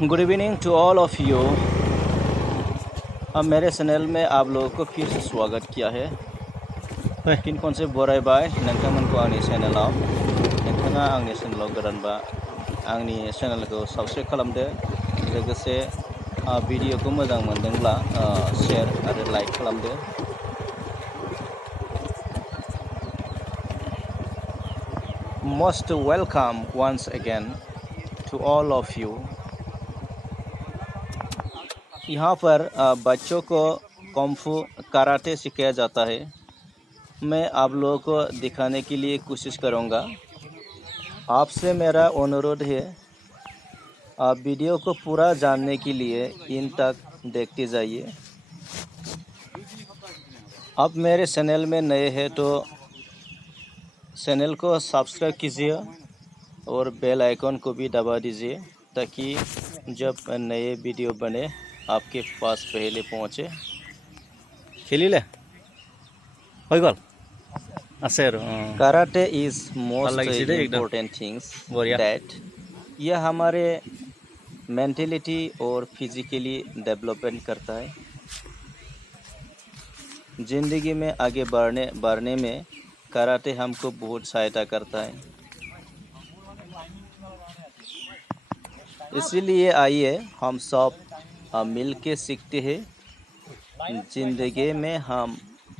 Good evening to all of you. अब मेरे channel में आप लोगों को फिर से स्वागत किया है। फिन खनसे बरायबाय नोंथांमोनखौ आंनि चेनेलाव। नोंथाङा आंनि चेनेलाव गोदानबा आंनि चेनेलखौ साबस्क्राइब खालामदो, लोगोसे भिडिअखौ मोजां मोनदोंब्ला शेयर आरो लाइक खालामदो। Most welcome once again to all of you। यहाँ पर बच्चों को कुंफू कराटे सिखाया जाता है। मैं आप लोगों को दिखाने के लिए कोशिश करूँगा। आपसे मेरा अनुरोध है, आप वीडियो को पूरा जानने के लिए इन तक देखते जाइए। आप मेरे चैनल में नए हैं तो चैनल को सब्सक्राइब कीजिए और बेल आइकन को भी दबा दीजिए, ताकि जब नए वीडियो बने आपके पास पहले पहुँचे। खेलिले हो गल আছে আৰু karate is most important things that यह हमारे मेंटलिटी और फिजिकली डेवलपमेंट करता है। ज़िंदगी में आगे बढ़ने में कराटे हमको बहुत सहायता करता है। इसीलिए आइए हम सब मिल के सीखते हैं। जिंदगी में हम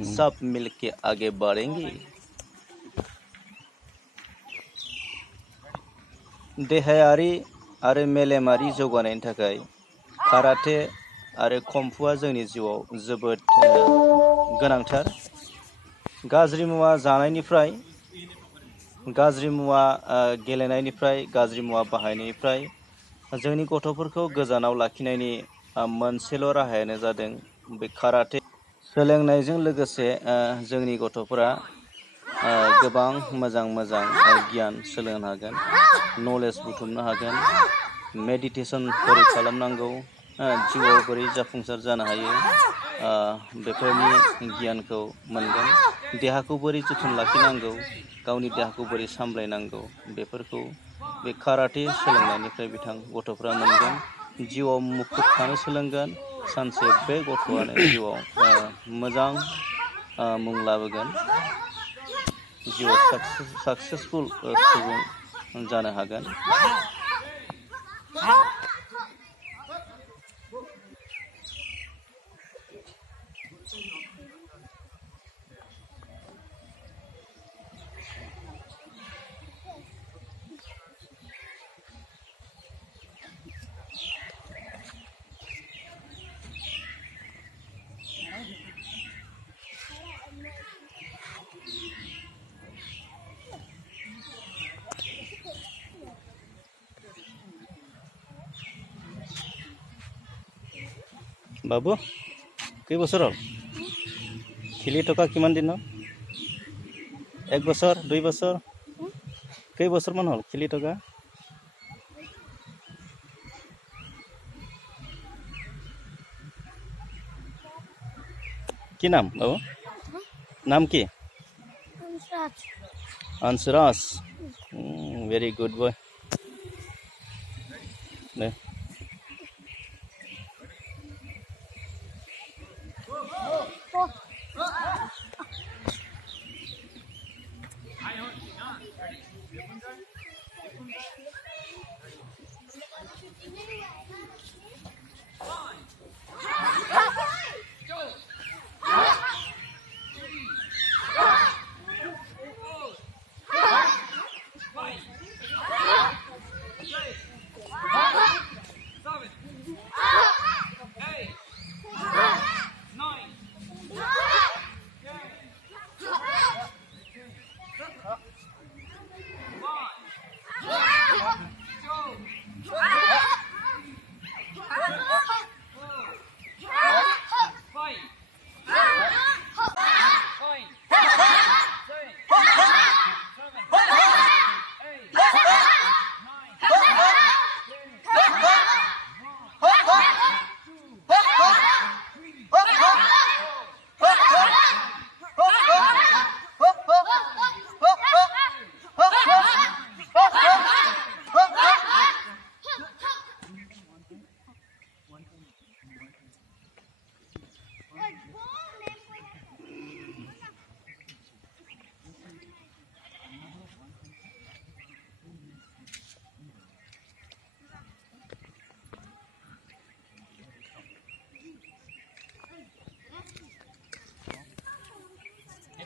सब मिल के आगे बढ़ेंगे। देहायारि आरो मेलेमारि जौगानायनि थाखाय काराटे आरो कुंफुआ जोंनि जिउआव जोबोद गोनांथार। गाज्रि मुवा जानायनिफ्राय, गाज्रि मुवा गेलेनायनिफ्राय, गाज्रि मुवा बाहायनायनिफ्राय जोंनि गथ'फोरखौ गोजानाव लाखिनायनि मोनसेल' राहायानो जादों बे काराटे सोलोंनायजों लोगोसे जोंनि गथ'फोरा गोबां मोजां गियान सोलोंनो हागोन, नलेज बुथुमनो हागोन। मेडिटेसन बोरै खालामनांगौ, जिउआव बोरै जाफुंसार जानो हायो, बेफोरनि गियानखौ मोनगोन। देहाखौ बोरै जोथोन लाखिनांगौ, गावनि देहाखौ बोरै सामलायनांगौ, बेफोरखौ बे काराटे सोलोंनायनिफ्राय गथ'फ्रा मोनगोन। जिउआव मुखुब थानो सोलोंगोन। सानसे बे गथ'आनो जिउआव मोजां मुं लाबोगोन, जिउआव साक्सेसफुल सुबुं जानो हागोन। बाबू कई बছৰ হ'ল খেলি থকা? কিমান দিন হ'ল? 1 বছৰ, 2 বছৰ, কেই বছৰমান হ'ল খেলি থকা? কি নাম বাবু? নাম কি? अंशराज। Very good boy.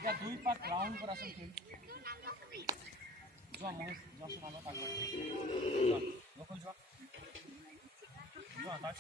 এতিয়া 2 পাক ৰাউণ্ড কৰাচোন খেল যোৱা মহেশ যোৱাচোন আমাৰ পাক যোৱা যোৱা যোৱা তাৰ